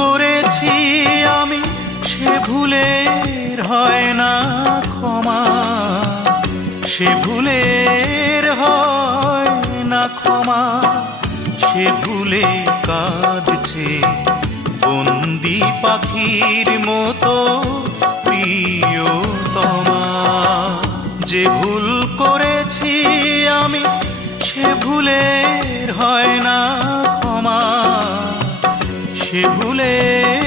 করেছি আমি সে ভুলের হয় না ক্ষমা, সে ভুলের হয় না ক্ষমা। সে ভুলে কাঁদছে বন্দি পাখির মতো প্রিয়তমা। যে ভুল করেছি আমি সে ভুলের হয় না ক্ষমা, সে ভুলের